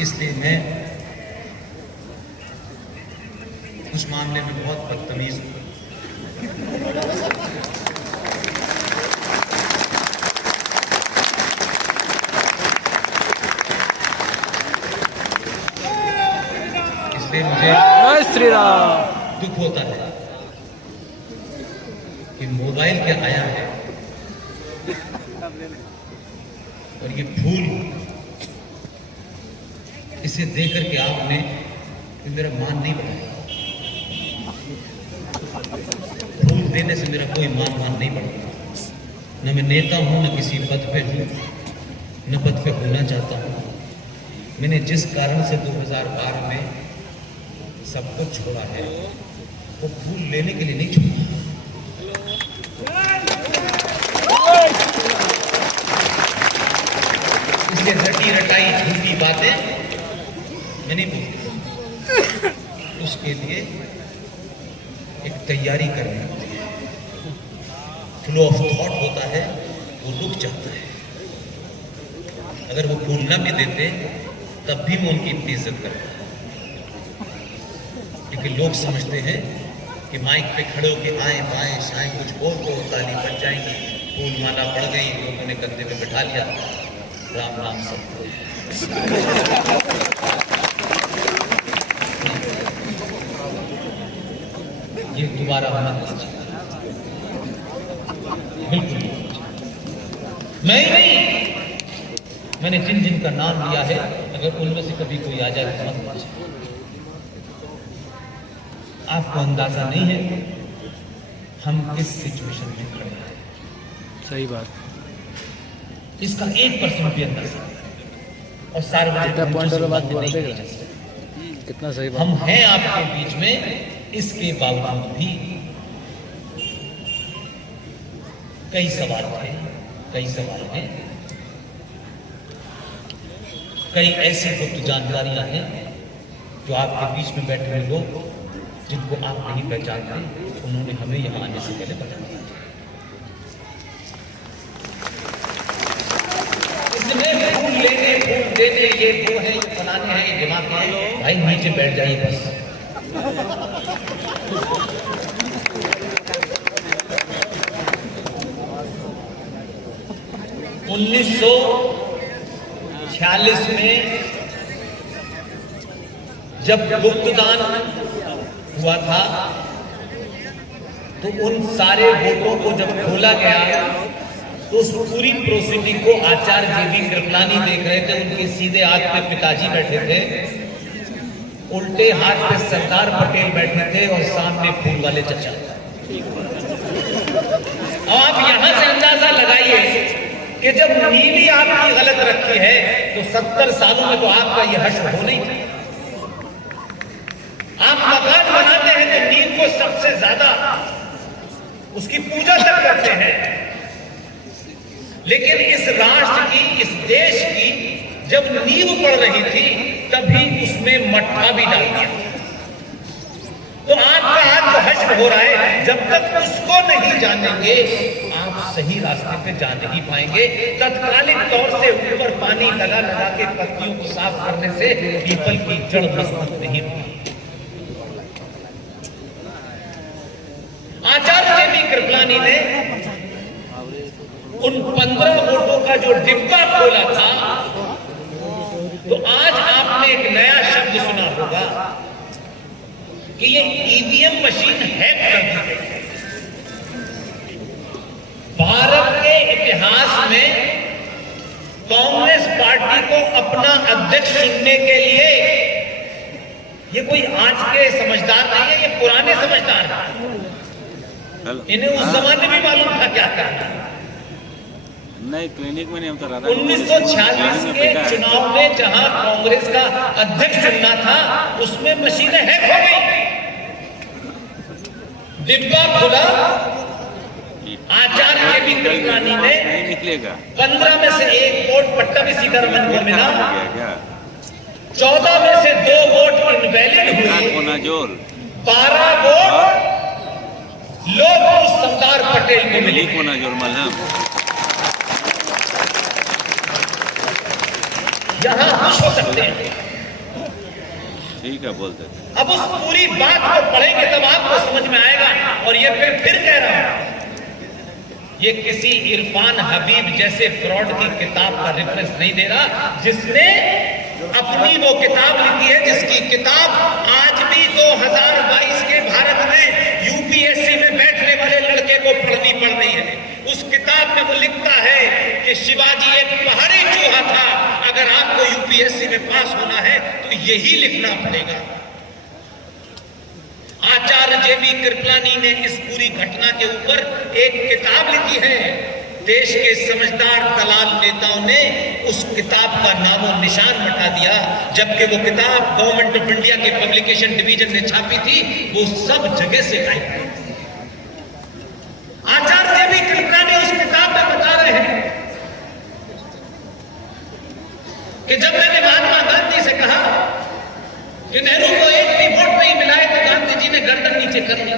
इसलिए मैं कुछ मामले में बहुत बदतमीज हूं। इसलिए मुझे श्री राम दुख होता है कि मोबाइल क्या आया है और ये फूल इसे देकर के आपने मेरा मान नहीं बढ़ाया। फूल देने से मेरा कोई मान नहीं बढ़ता। न मैं नेता हूं, न किसी पद पे हूं, न पद पे होना चाहता हूं। मैंने जिस कारण से 2012 में सब कुछ छोड़ा है वो फूल लेने के लिए नहीं छोड़ा। इसलिए रटी रटाई झूठी बातें मैं नहीं बोलती। उसके लिए एक तैयारी करनी होती है। फ्लो ऑफ थॉट होता है, वो रुक जाता है। अगर वो फूल न भी देते तब भी मैं उनकी इतनी इज्जत करता। लेकिन लोग समझते हैं कि माइक पे खड़े होकर आए बाएं शाएं कुछ बोल दो ताली बज जाएंगी, फूल माला पड़ गई, लोगों ने कंधे पे बिठा लिया, राम नाम सब। ये दोबारा होना नहीं चाहिए, बिल्कुल मैं ही नहीं। मैंने जिन जिन का नाम लिया है, अगर उनमें से कभी कोई आ जाए तो मत पूछिए। आपको अंदाजा नहीं है हम किस सिचुएशन में खड़े हैं। सही बात। इसका 1% भी अंदाजा और सार्वजनिक पॉइंट वाला बात नहीं बोलते की जा सकती। कितना सही बात। हम हैं आपके बीच में, इसके बावजूद भी कई सवाल थे, कई सवाल हैं, कई ऐसी गुप्त जानकारियां हैं जो आपके बीच में बैठे हुए लोग जिनको आप नहीं पहचानते, उन्होंने हमें यहां आने से पहले बता दिया। इसमें फूल लेने, फूल देने, ये वो है, ये फलाने हैं, ये दिमाग है, भाई नीचे बैठ जाइए बस। उन्नीस 1946 में जब गुप्तदान हुआ था तो उन सारे वोटों को जब खोला गया तो उस पूरी प्रोसीडिंग को आचार्य जी.वी. कृपलानी देख रहे थे। उनके सीधे हाथ पे पिताजी बैठे थे, उल्टे हाथ पे सरदार पटेल बैठे थे और सामने फूल वाले चचा। आप यहां से अंदाजा लगाइए कि जब नीली आपकी गलत रखी है तो 70 सालों में तो आपका यह हश्र हो नहीं था। आप मकान बनाते हैं तो नींव को सबसे ज्यादा उसकी पूजा तक करते हैं, लेकिन इस राष्ट्र की, इस देश की जब नींव पड़ रही थी तभी उसमें मट्ठा भी डाल दिया। तो आपका आज जो हश्र हो रहा है, जब तक उसको नहीं जानेंगे आप सही रास्ते पे जा नहीं पाएंगे। तत्कालिक तौर से ऊपर पानी लगा लगा के पत्तियों को साफ करने से पीपल की जड़ मजबूत नहीं होती। आचार्य जी.वी. कृपलानी ने उन 15 वोटों का जो डिब्बा खोला था तो आज आपने एक नया शब्द सुना होगा कि ये ईवीएम मशीन हैक कर दी गई। भारत के इतिहास में कांग्रेस पार्टी को अपना अध्यक्ष चुनने के लिए ये कोई आज के समझदार नहीं है, ये पुराने समझदार हैं। इन्हें उस जमाने में मालूम था क्या करना। नहीं, क्लिनिक में नहीं होता रहा। 1946 के चुनाव में जहां कांग्रेस का अध्यक्ष चुनना था उसमें मशीनें हैक हो गई। डिब्बा खुला, आचार्य जी.वी. कृपलानी ने नहीं निकलेगा। 15 में से 1 वोट पट्टा भी सीतारमन को मिला, हो गया क्या? 14 में से 2 वोट इनवैलिड हुई, 12 वोट लोग सरदार पटेल को मिली। कोना जोर मलहम। यहां खुश हो सकते हैं ठीक है बोल देते। अब उस पूरी बात को पढ़ेंगे तब आपको समझ में आएगा। और ये फिर कह रहा हूं, ये किसी इरफान हबीब जैसे फ्रॉड की किताब का रेफरेंस नहीं दे रहा, जिसने अपनी वो किताब लिखी है, जिसकी किताब आज भी 2022 के भारत में यूपीएससी में बैठने वाले लड़के को पढ़नी पड़ रही है। उस किताब में वो लिखता है कि शिवाजी एक पहाड़ी चूहा था। अगर आपको यूपीएससी में पास होना है तो यही लिखना पड़ेगा। आचार्य जेबी कृपलानी ने इस पूरी घटना के ऊपर एक किताब लिखी है। देश के समझदार दलाल नेताओं ने उस किताब का नामो निशान मिटा दिया, जबकि वो किताब गवर्नमेंट ऑफ इंडिया के पब्लिकेशन डिवीजन ने छापी थी, वो सब जगह से गायब थी। आचार्य जेबी कृपलानी उस किताब में बता रहे हैं कि जब मैंने महात्मा गांधी से कहा कि नेहरू को एक भी वोट नहीं मिला है, तो गांधी जी ने गर्दन नीचे कर ली।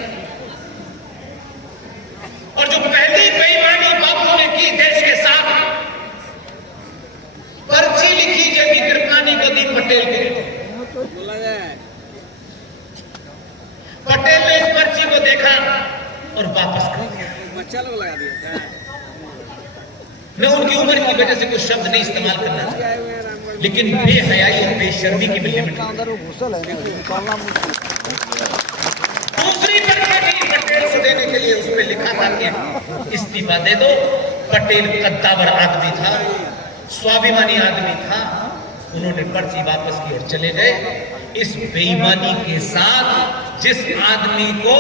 और जो पहली बेईमानी बापू ने की देश के साथ, पर्ची लिखी जेबी कृपलानी को दी पटेल को। पटेल ने इस पर्ची को देखा और वापस कर दिया। बच्चा लोग लगा दिया। मैं उनकी उम्र की वजह से कुछ शब्द नहीं इस्तेमाल करना चाहता, लेकिन बेहयाई और बेशर्मी की भी लिमिट दूसरी पर्ची भी पटेल को देने के लिए उसमें लिखा था कि इस्तीफा दे दो। पटेल कद्दावर आदमी था, स्वाभिमानी आदमी था, उन्होंने पर्ची वापस की और चले गए। इस बेईमानी के साथ जिस आदमी को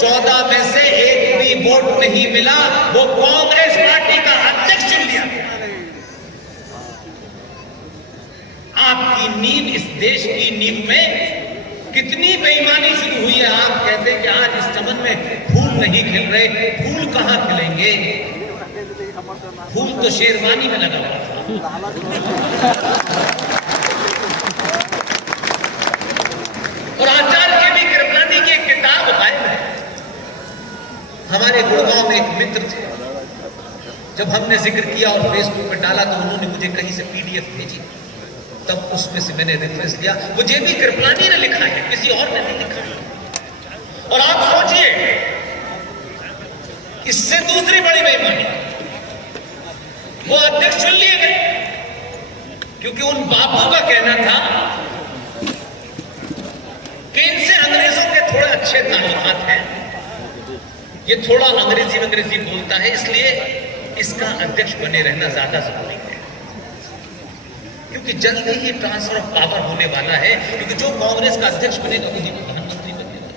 14 में से एक भी वोट नहीं मिला, वो कांग्रेस पार्टी का अध्यक्ष चुन लिया गया। आपकी नींव, इस देश की नींव में कितनी बेईमानी शुरू हुई है। आप कहते हैं कि आज इस चमन में फूल नहीं खिल रहे, फूल कहां खिलेंगे? फूल तो शेरवानी में लगा हुआ था। और आचार्य जेबी कृपलानी की एक किताब गायब है। हमारे गुड़गांव में एक मित्र थे, जब हमने जिक्र किया और फेसबुक पर डाला तो उन्होंने मुझे कहीं से पीडीएफ भेजी, तब उसमें से मैंने रेफरेंस लिया। वो जेबी कृपलानी ने लिखा है, किसी और ने नहीं लिखा। और आप सोचिए, इससे दूसरी बड़ी बेईमानी, वो अध्यक्ष चुन लिए गए क्योंकि उन बापू का कहना था कि इनसे अंग्रेजों के थोड़े अच्छे ताल्लुकात हैं, ये थोड़ा अंग्रेजी बोलता है, इसलिए इसका अध्यक्ष बने रहना ज्यादा जरूरी है। क्योंकि जल्दी ही ट्रांसफर ऑफ पावर होने वाला है, क्योंकि जो कांग्रेस का अध्यक्ष बनेगा उसी को प्रधानमंत्री बनेगा।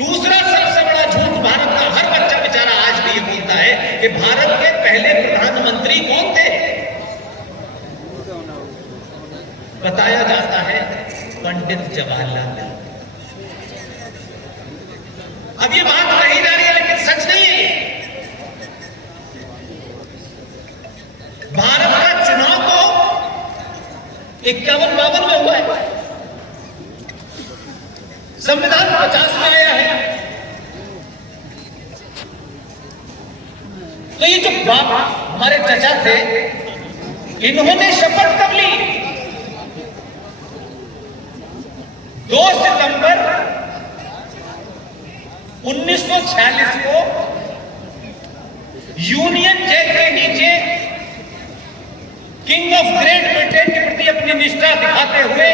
दूसरा सबसे बड़ा झूठ भारत का हर बच्चा बेचारा आज भी ये बोलता है कि भारत के पहले प्रधानमंत्री कौन थे? बताया जाता है पंडित जवाहरलाल नेहरू। अब ये बात कही जा रही है, लेकिन सच नहीं है। भारत का चुनाव तो 51-52 में हुआ है, संविधान 50 में आया है। तो ये जो बाप हमारे चाचा थे, इन्होंने शपथ कब ली? 2 सितंबर 1946 को यूनियन जैक के नीचे किंग ऑफ ग्रेट ब्रिटेन के प्रति अपनी निष्ठा दिखाते हुए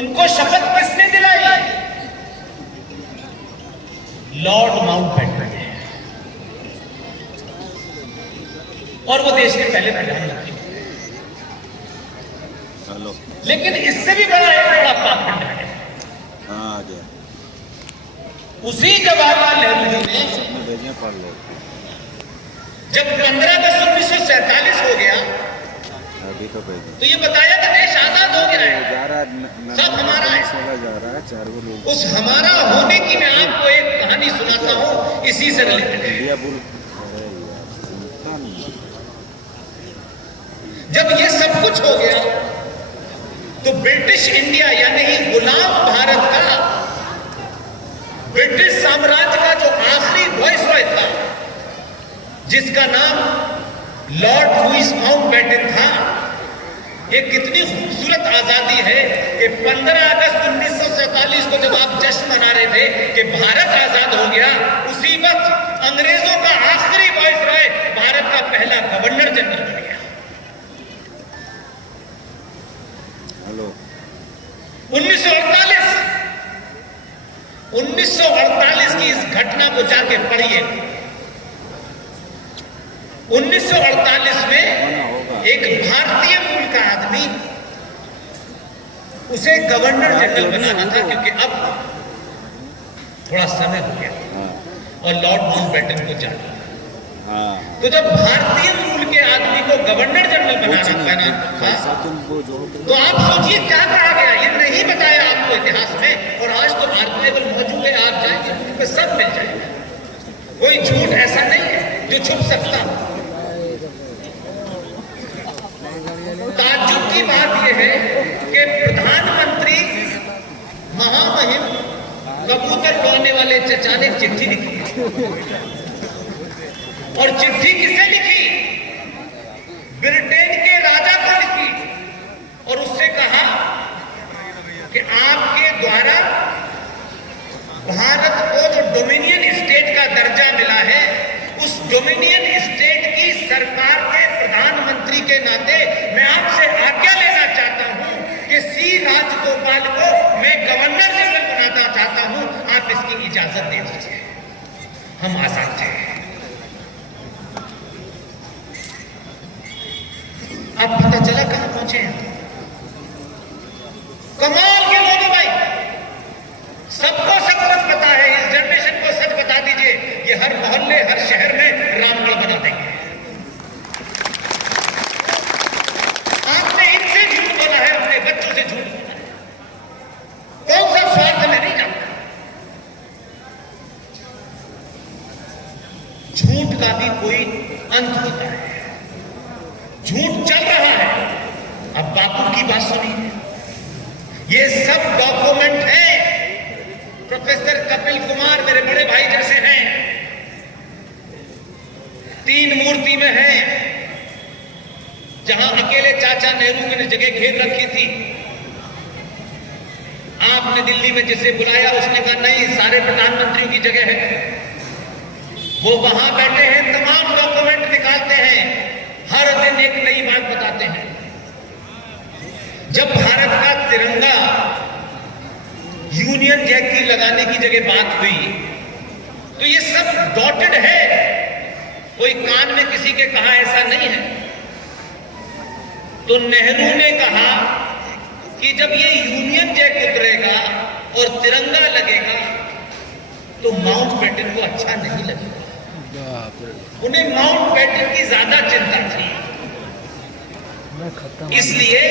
उनको शपथ किसने दिलाई? लॉर्ड माउंटबेटन ने। और वो देश के पहले प्रधानमंत्री। हेलो। लेकिन इससे भी बड़ा एक बड़ा पाखंड है। हाँ आ गया। उसी जवाहरलाल नेहरू जी ने भेजिए पढ़ लो। जब 15 अगस्त 1947 हो गया अभी तो भेजिए। तो ये बताया कि देश आजाद हो गया है, जा रहा है, सब हमारा है। जा रहा है 4 लोग। उस हमारा होने की मैं आपको एक कहानी सुनाता हूं, इसी से रिलेटेड। India bull. जब ये सब कुछ हो गया तो ब्रिटिश इंडिया यानी गुलाम भारत का, ब्रिटिश साम्राज्य का जो आखिरी वाइसरॉय था, जिसका नाम लॉर्ड लुईस माउंटबेटन था, ये कितनी खूबसूरत आजादी है कि 15 अगस्त 1947 को जब आप जश्न मना रहे थे कि भारत आजाद हो गया, उसी वक्त अंग्रेजों का आखिरी वाइसरॉय भारत का पहला गवर्नर जनरल बन गया। हेलो 1948 की इस घटना को जाके पढ़िए। 1948 में एक भारतीय मूल का आदमी, उसे गवर्नर जनरल बनाना था क्योंकि अब थोड़ा समय हो गया और लॉर्ड माउंटबेटन को जाना। हाँ तो जब भारतीय मूल के आदमी को गवर्नर जनरल बनाना था, तो आप सोचिए क्या कहा गया। ये नहीं बताया आपको इतिहास में, और आज तो आर्काइवल मौजूद है, आप जाएंगे तो सब मिल जाएगा। कोई झूठ ऐसा नहीं है जो छुप सकता। ताज्जुब की बात यह है कि प्रधानमंत्री महामहिम कबूतर उड़ाने वाले चचा ने चिट्ठी लिखी, और चिट्ठी किसे लिखी? ब्रिटेन के राजा को लिखी, और उससे कहा कि आपके द्वारा भारत को जो डोमिनियन स्टेट का दर्जा मिला है, उस डोमिनियन स्टेट की सरकार के प्रधानमंत्री के नाते मैं आपसे आज्ञा लेना चाहता हूं कि सी राजगोपाल को मैं गवर्नर जनरल बनाना चाहता हूं, आप इसकी इजाजत दे दीजिए। हम आजाद थे। अब पता चला कहां पहुंचे हैं। कमाल के लोग हैं भाई, सबको सब कुछ पता है। इस जनरेशन को सच बता दीजिए, ये हर मोहल्ले हर शहर में रामगढ़ बना देंगे। आपने इनसे झूठ बोला है, अपने बच्चों से झूठ बोला है। कौन सा स्वार्थ में नहीं जानता। झूठ का भी कोई अंत होता है। झूठ चल रहा है। अब बापू की बात सुनिए, ये सब डॉक्यूमेंट है। प्रोफेसर कपिल कुमार मेरे बड़े भाई जैसे हैं, 3 मूर्ति में है, जहां अकेले चाचा नेहरू ने जगह घेर रखी थी। आपने दिल्ली में जिसे बुलाया उसने कहा नहीं, सारे प्रधानमंत्रियों की जगह है। वो वहां बैठे हैं, तमाम डॉक्यूमेंट निकालते हैं, हर दिन एक नई बात बताते हैं। जब भारत का तिरंगा यूनियन जैक की लगाने की जगह बात हुई, तो ये सब डॉटेड है, कोई कान में किसी के कहा ऐसा नहीं है। तो नेहरू ने कहा कि जब ये यूनियन जैक उतरेगा और तिरंगा लगेगा तो माउंटबेटन को अच्छा नहीं लगेगा। उन्हें माउंटबेटन की ज्यादा चिंता थी, इसलिए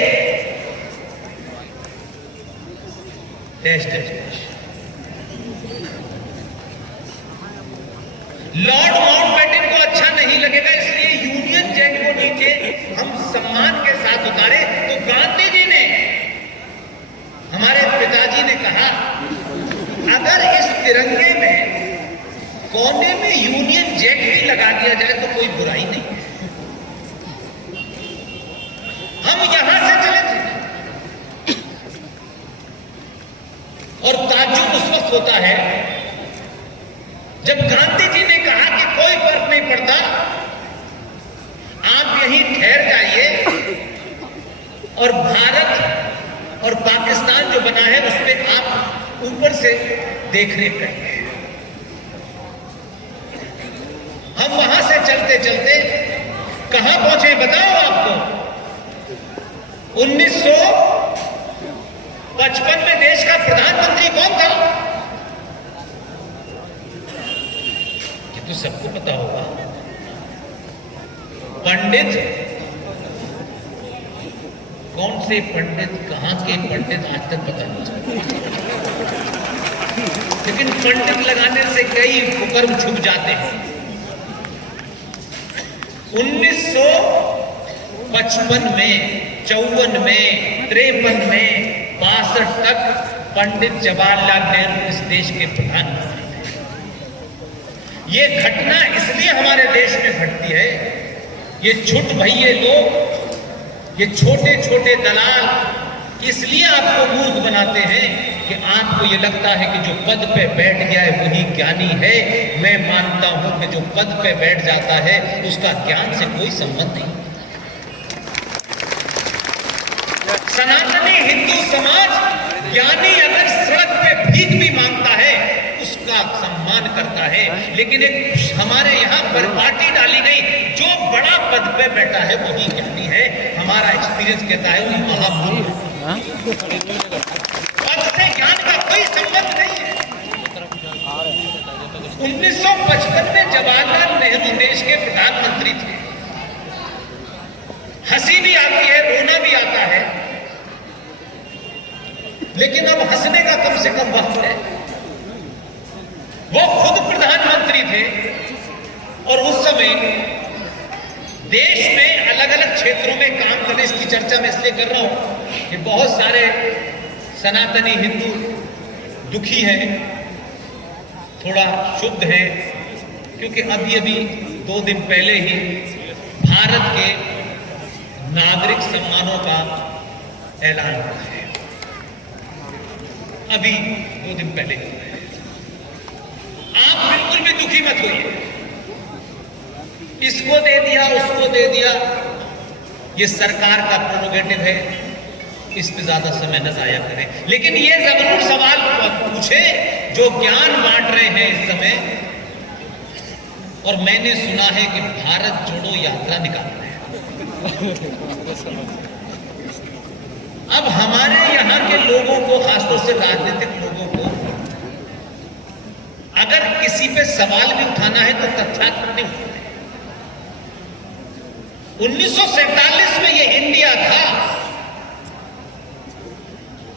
लॉर्ड माउंटबेटन को अच्छा नहीं लगेगा, इसलिए यूनियन जैक को नीचे हम सम्मान के साथ उतारे। तो गांधी जी ने, हमारे पिताजी ने कहा अगर इस तिरंगे में कोने में यूनियन जैक भी लगा दिया जाए तो कोई बुराई नहीं है। हम यहां से चले थे, और ताज्जुब उस वक्त होता है जब गांधी जी ने कहा कि कोई फर्क नहीं पड़ता, आप यहीं ठहर जाइए और भारत और पाकिस्तान जो बना है उस पर आप ऊपर से देखने पाएंगे। हम वहां से चलते चलते कहां पहुंचे बताओ आपको। 1955 में देश का प्रधानमंत्री कौन था? ये तो सबको पता होगा, पंडित। कौन से पंडित, कहां के पंडित, आज तक पता नहीं चला। लेकिन पंडित लगाने से कई कुकर्म छुप जाते हैं। 1955 में, 54 में, 53 में, 62 तक पंडित जवाहरलाल नेहरू इस देश के प्रधानमंत्री थे। ये घटना इसलिए हमारे देश में घटती है, ये छुट भइये लोग, ये छोटे छोटे दलाल इसलिए आपको मूर्ख बनाते हैं कि आपको ये लगता है कि जो पद पे बैठ गया है वही ज्ञानी है। मैं मानता हूं कि जो पद पे बैठ जाता है उसका ज्ञान से कोई संबंध नहीं। सनातनी हिंदू समाज ज्ञानी अगर सड़क पे भीख भी मांगता है उसका सम्मान करता है, लेकिन एक हमारे यहाँ पर पार्टी डाली गई, जो बड़ा पद पे बैठा है वही ज्ञानी है। हमारा एक्सपीरियंस कहता है वही महामूर्ख। पद से ज्ञान का कोई संबंध नहीं है। 1955 में जवाहरलाल नेहरू देश के प्रधानमंत्री थे। हंसी भी आती है, रोना भी आता है, लेकिन अब हंसने का कम से कम वक्त है। वो खुद प्रधानमंत्री थे और उस समय देश में अलग अलग क्षेत्रों में काम करने, इसकी चर्चा मैं इसलिए कर रहा हूं कि बहुत सारे सनातनी हिंदू दुखी हैं, थोड़ा शुद्ध हैं, क्योंकि अभी अभी 2 दिन पहले ही भारत के नागरिक सम्मानों का ऐलान हुआ है। अभी 2 दिन पहले हुआ है। आप बिल्कुल भी दुखी मत होइए, इसको दे दिया उसको दे दिया, ये सरकार का प्रोरोगेटिव है, इस पे ज्यादा समय न जाया करें। लेकिन ये जरूर सवाल पूछे जो ज्ञान बांट रहे हैं इस समय, और मैंने सुना है कि भारत जोड़ो यात्रा निकाल रहे हैं। अब हमारे यहाँ के लोगों को, खासतौर से राजनीतिक लोगों को, अगर किसी पे सवाल भी उठाना है तो तथ्यात्मक नहीं उठाते। 1947 में ये इंडिया था,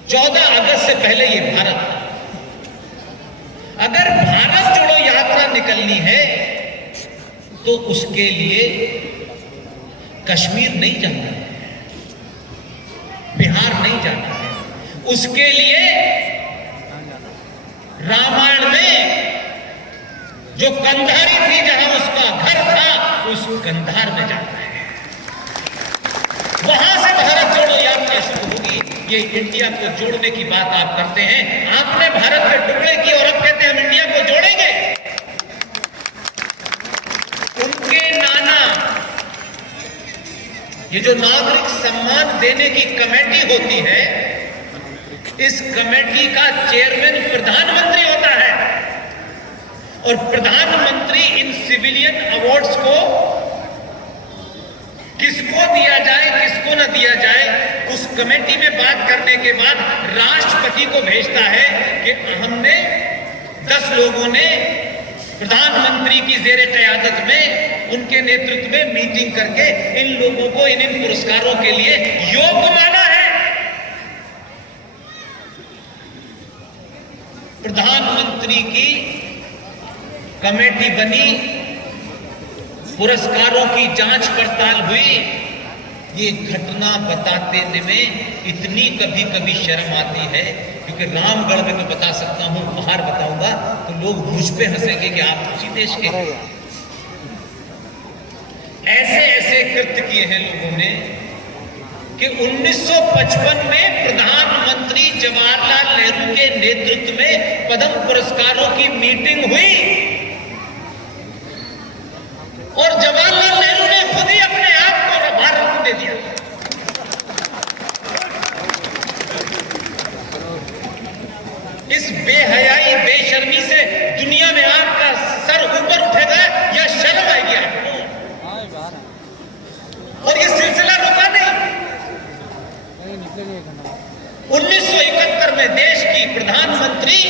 14 अगस्त से पहले ये भारत था। अगर भारत जोड़ो यात्रा निकलनी है तो उसके लिए कश्मीर नहीं जाना है, बिहार नहीं जाना है, उसके लिए रामायण में जो कंधारी थी, जहां उसका घर था, उस कंधार में जाना है। वहां से भारत जोड़ो यात्रा शुरू होगी। ये इंडिया को जोड़ने की बात आप करते हैं, आपने भारत के टुकड़े की और अब कहते हैं हम इंडिया को जोड़ेंगे। उनके नाना, ये जो नागरिक सम्मान देने की कमेटी होती है, इस कमेटी का चेयरमैन प्रधानमंत्री होता है, और प्रधानमंत्री इन सिविलियन अवार्ड्स को किसको दिया जाए किसको न दिया जाए, उस कमेटी में बात करने के बाद राष्ट्रपति को भेजता है कि हमने 10 लोगों ने प्रधानमंत्री की जेरे क़यादत में, उनके नेतृत्व में मीटिंग करके इन लोगों को इन पुरस्कारों के लिए योग्य माना है। प्रधानमंत्री की कमेटी बनी, पुरस्कारों की जांच पड़ताल हुई। ये घटना बताते में इतनी कभी कभी शर्म आती है, क्योंकि रामगढ़ में तो बता सकता हूं, बाहर बताऊंगा तो लोग मुझ पे हंसेंगे कि आप उसी देश के। ऐसे ऐसे कृत्य किए हैं लोगों ने कि 1955 में प्रधानमंत्री जवाहरलाल नेहरू के नेतृत्व में पद्म पुरस्कारों की मीटिंग हुई, और जवाहरलाल नेहरू ने खुद ही अपने आप को भारत को दे दिया। इस बेहयाई बेशर्मी से दुनिया में आपका सर ऊपर उठेगा या शर्म आएगी आपको? और ये सिलसिला रुका नहीं। 1971 में देश की प्रधानमंत्री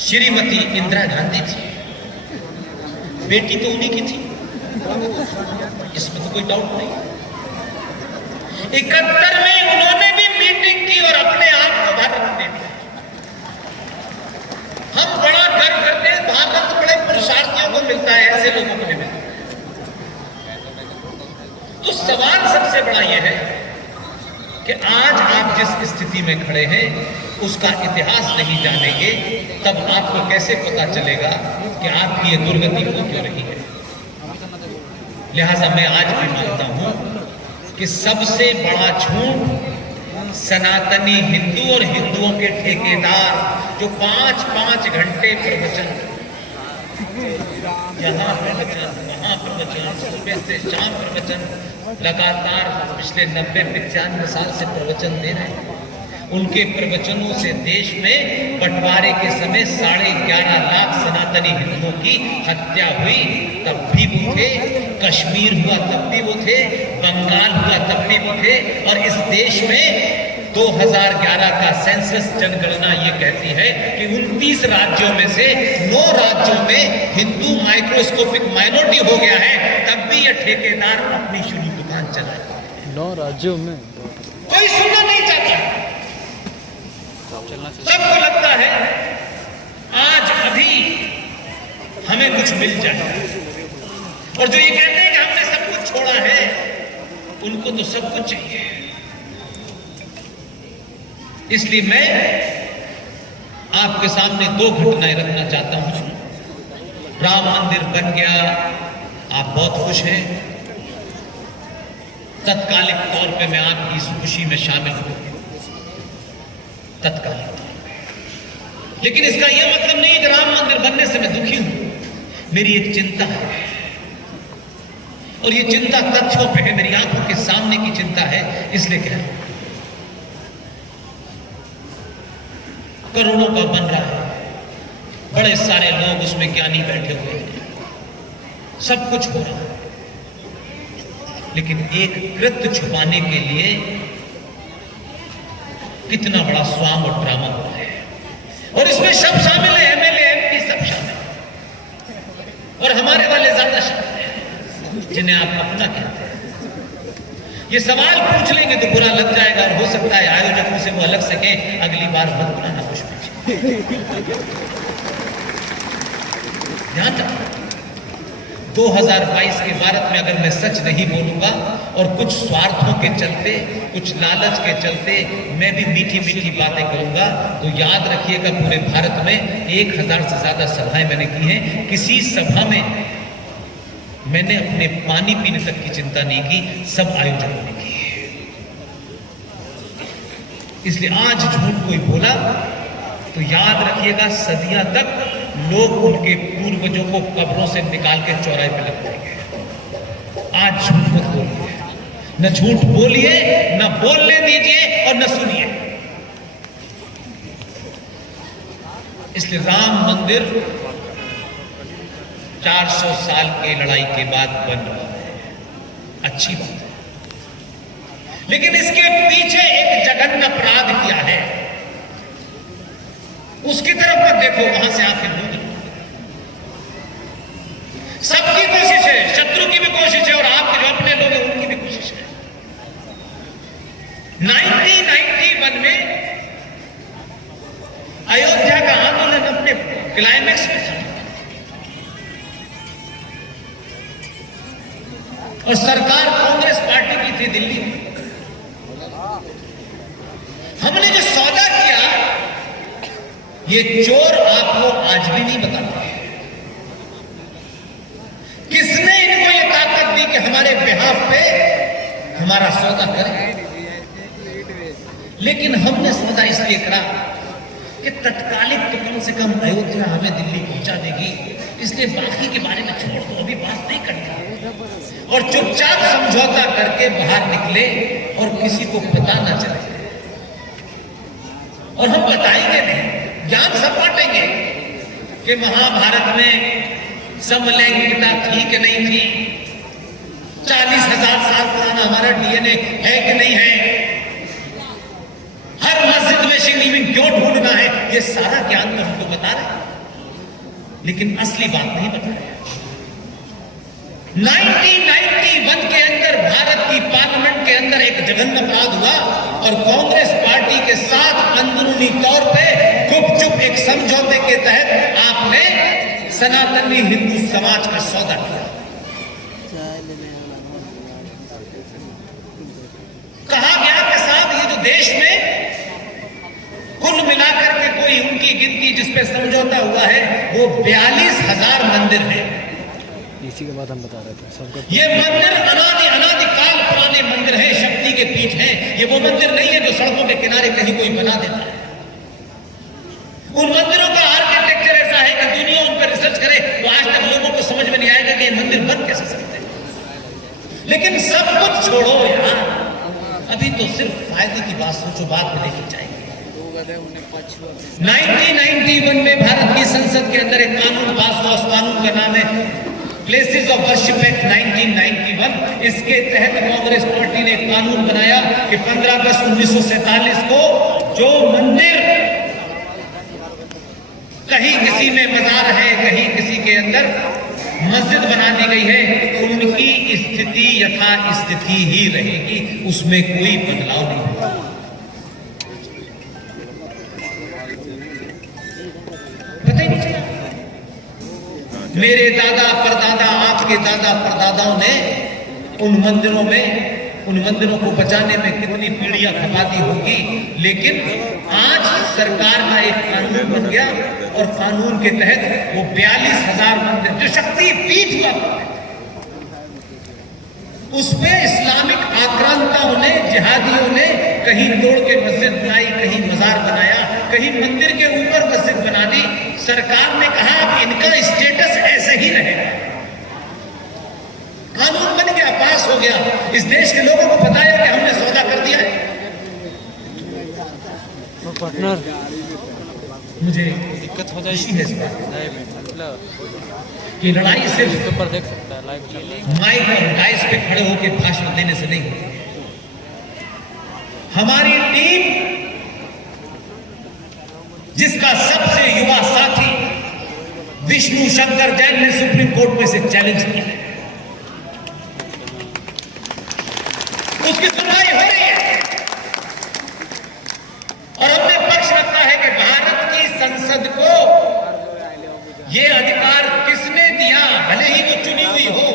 श्रीमती इंदिरा गांधी थी, बेटी तो उन्हीं की थी, इसमें तो कोई डाउट नहीं। 71 में उन्होंने भी मीटिंग की और अपने आप को भारत दे दिया। हम बड़ा गर्व करते हैं, भारत बड़े पुरुषार्थियों को मिलता है, ऐसे लोगों को नहीं मिलता। तो सवाल सबसे बड़ा यह है कि आज आप जिस स्थिति में खड़े हैं उसका इतिहास नहीं जानेंगे, तब आपको कैसे पता चलेगा कि आपकी ये दुर्गति हो क्यों रही है। लिहाजा मैं आज भी मानता हूं कि सबसे बड़ा झूठ सनातनी हिंदू और हिंदुओं के ठेकेदार जो 5-5 घंटे प्रवचन, यहाँ प्रवचन, वहां प्रवचन, सुबह से शाम प्रवचन, लगातार पिछले 90-95 साल से प्रवचन दे रहे हैं। उनके प्रवचनों से देश में बंटवारे के समय 11.5 लाख सनातनी हिंदुओं की हत्या हुई, तब भी वो थे। कश्मीर हुआ तब भी वो थे, बंगाल हुआ तब भी वो थे। और इस देश में 2011 का सेंसस जनगणना ये कहती है कि 29 राज्यों में से 9 राज्यों में हिंदू माइक्रोस्कोपिक माइनॉरिटी हो गया है, तब भी ये ठेकेदार अपनी शुरू दुकान चलाए। 9 राज्यों में कोई सुनना नहीं चाहता। सबको लगता है आज अभी हमें कुछ मिल जाए, और जो ये कहते हैं कि हमने सब कुछ छोड़ा है, उनको तो सब कुछ चाहिए। इसलिए मैं आपके सामने 2 घटनाएं रखना चाहता हूं। राम मंदिर बन गया, आप बहुत खुश हैं, तत्कालिक तौर पे मैं आपकी इस खुशी में शामिल हूं, तत्कालिक। लेकिन इसका यह मतलब नहीं है कि राम मंदिर बनने से मैं दुखी हूं। मेरी एक चिंता है, और ये चिंता तथ्यों पे है, मेरी आंखों के सामने की चिंता है, इसलिए कह रहा हूं। करोड़ों का बन रहा है, बड़े सारे लोग उसमें ज्ञानी बैठे हुए हैं, सब कुछ हो रहा है, लेकिन एक कृत्य छुपाने के लिए कितना बड़ा स्वांग और ड्रामा हो रहा है। और इसमें सब शामिल है, एमएलए एमपी सब शामिल है, और हमारे वाले ज्यादा शामिल हैं, जिन्हें आप अपना कहते हैं। ये सवाल पूछ लेंगे तो बुरा लग जाएगा, और हो सकता है आयोजकों से वो अलग सके, अगली बार मत बुलाना कुछ पूछे। ध्यान रखना, 2022 के भारत में अगर मैं सच नहीं बोलूंगा और कुछ स्वार्थों के चलते, कुछ लालच के चलते मैं भी मीठी मीठी बातें करूंगा, तो याद रखिएगा पूरे भारत में 1000 से ज्यादा सभाएं मैंने की हैं। किसी सभा में मैंने अपने पानी पीने तक की चिंता नहीं की, सब आयोजकों ने की है। इसलिए आज झूठ कोई बोला तो याद रखिएगा, सदियां तक लोग उनके पूर्वजों को कब्रों से निकाल के चौराहे पे लग जाएंगे। आज झूठ मत बोलिए, न झूठ बोलिए, न बोलने दीजिए, और न सुनिए। इसलिए राम मंदिर 400 साल की लड़ाई के बाद बन रहा है, अच्छी बात है, लेकिन इसके पीछे एक जघन्य अपराध किया है, उसकी तरफ मत देखो, वहां से आके दूर। सबकी कोशिश है, शत्रु की भी कोशिश है, और आपके जो अपने लोग हैं उनकी भी कोशिश है। 1991 में अयोध्या का आंदोलन अपने क्लाइमेक्स में था, और सरकार कांग्रेस पार्टी की थी दिल्ली में। हमने जो सौदा किया, ये चोर आपको आज भी नहीं बताते किसने इनको ये ताकत दी कि हमारे बिहाफ पे हमारा सौदा करें। लेकिन हमने सौदा इसलिए करा कि तत्कालिक तो कम से कम अयोध्या हमें दिल्ली पहुंचा देगी, इसलिए बाकी के बारे में छोड़ दो, अभी बात नहीं करनी, और चुपचाप समझौता करके बाहर निकले और किसी को पता ना चले। और हम बताएंगे नहीं, ज्ञान सब बांटेंगे कि महाभारत में समलैंगिकता थी कि नहीं थी, 40,000 साल पुराना हमारा डीएनए है कि नहीं है, हर मस्जिद में शिवलिंग क्यों ढूंढना है, ये सारा ज्ञान तो हमको बता रहे हैं, लेकिन असली बात नहीं बता रहे। 1991 के अंदर भारत की पार्लियामेंट के अंदर एक जघन्य अपराध हुआ, और कांग्रेस पार्टी के साथ अंदरूनी तौर पे गुपचुप एक समझौते के तहत आपने सनातनी हिंदू समाज का सौदा किया। कहा गया कि साहब ये जो देश में कुल मिलाकर के कोई उनकी गिनती जिसपे समझौता हुआ है वो 42,000 मंदिर है। इसी के बाद हम बता रहे थे सबको। ये मंदिर अनादिकाल पुराने मंदिर है, शक्ति के पीठ है। ये वो मंदिर नहीं है जो सड़कों के किनारे कहीं कोई बना देता है। उन मंदिरों का आर्किटेक्चर ऐसा है कि दुनिया उन पर रिसर्च करे तो आज तक लोगों को समझ में नहीं आएगा कि ये मंदिर बन कैसे सकते हैं। लेकिन सब कुछ छोड़ो यार, अभी तो सिर्फ फायदे की बात सोचो, बात में नहीं जाएगी। 1991 में भारत की संसद के अंदर एक कानून पास हुआ। उस कानून का नाम है प्लेसेस ऑफ वर्शिप एक्ट 1991। इसके तहत कांग्रेस पार्टी ने एक कानून बनाया कि 15 अगस्त 1947 को जो मंदिर कहीं किसी में मजार है, कहीं किसी के अंदर मस्जिद बना दी गई है, उनकी स्थिति यथा स्थिति ही रहेगी, उसमें कोई बदलाव नहीं होगा। पता ही नहीं चला। मेरे दादा परदादा, आपके दादा परदादाओं ने उन मंदिरों को बचाने में कितनी पीढ़ियां खपाती होगी, लेकिन आज सरकार का एक कानून बन गया और कानून के तहत वो 42,000 मंदिर जो शक्ति पीठ हुआ उसमें इस्लामिक आक्रांताओं ने, जिहादियों ने कहीं तोड़ के मस्जिद बनाई, कहीं मजार बनाया, कहीं मंदिर के ऊपर मस्जिद बना दी। सरकार ने कहा अब इनका स्टेटस ऐसे ही रहेगा। कानून बन गया, पास हो गया। इस देश के लोगों को बताया कि हमने सौदा कर दिया है। पार्टनर मुझे दिक्कत हो खुशी है इस बात कि लड़ाई सिर्फ पर देख सकता है लाइव माइक और डाइस पे खड़े होकर भाषण देने से नहीं। हमारी टीम जिसका सबसे युवा साथी विष्णु शंकर जैन ने सुप्रीम कोर्ट में से चैलेंज किया है, उसकी सुनवाई हो रही है और अपने पक्ष रखता है कि भारत की संसद को यह अधिकार किसने दिया, भले ही वो चुनी हुई हो।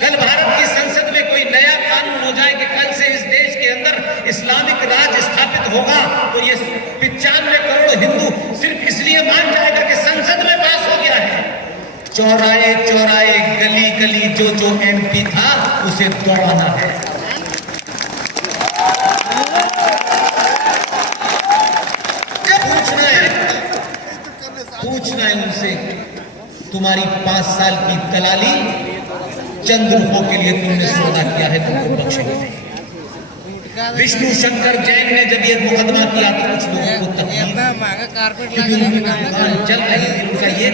कल भारत की संसद में कोई नया कानून हो जाए कि कल से इस देश के अंदर इस्लामिक राज स्थापित होगा, तो ये 95 करोड़ हिंदू सिर्फ इसलिए मान जाएगा कि संसद में पास हो गया है। चौराहे चौराहे, गली गली जो एमपी था उसे दौड़ाना है। पूछना है उनसे, तुम्हारी 5 साल की दलाली चंद रुपयों के लिए तुमने सौदा किया है, तुमको बख्शेंगे नहीं। विष्णु शंकर जैन ने जब ये मुकदमा किया तो कुछ लोगों को तकलीफ, चल रही थी उनका ये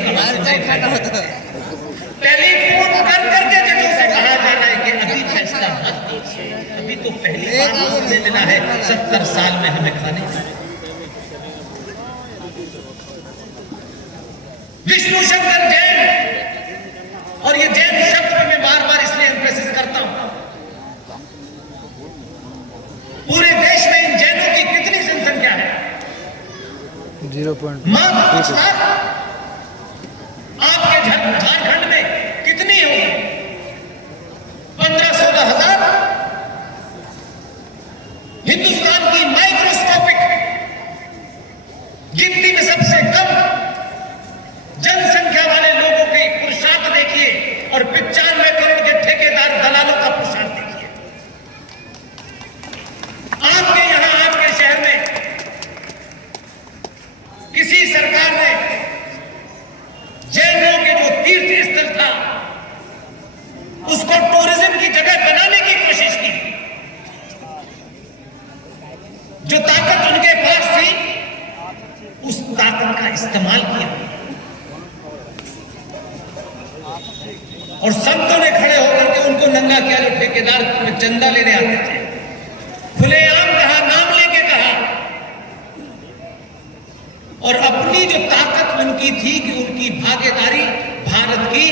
टेलीफोन कर करके जजों से कहा जा रहा है कि अभी फैसला मत कीजिए, अभी तो पहली बार ले लेना है, 70 साल में हमें खाने। विष्णु शंकर जैन, और ये जैन शब्द में मैं बार बार इसलिए एम्फेसिस करता हूं, पूरे देश में इन जैनों की कितनी जनसंख्या है? 0.5 आपके झारखंड में कितनी होगी? 15-16 हजार। हिंदुस्तान की माइक्रोस्कोपिक गिनती में सबसे कम जनसंख्या वाले लोगों की पुरुषार्थ देखिए और 95 करोड़ के ठेकेदार दलालों का पुरुषार्थ देखिए। आपके यहां, आपके शहर में किसी सरकार ने जैनों के जो तीर्थ स्थल था उसको टूरिज्म की जगह बनाने की कोशिश की। जो ताकत उनके पास थी उस ताकत का इस्तेमाल किया और संतों ने खड़े होकर के उनको नंगा किया। जो ठेकेदार चंदा लेने आते थे, खुलेआम कहा, नाम लेके कहा, और अपनी जो ताकत उनकी थी कि उनकी भागीदारी भारत की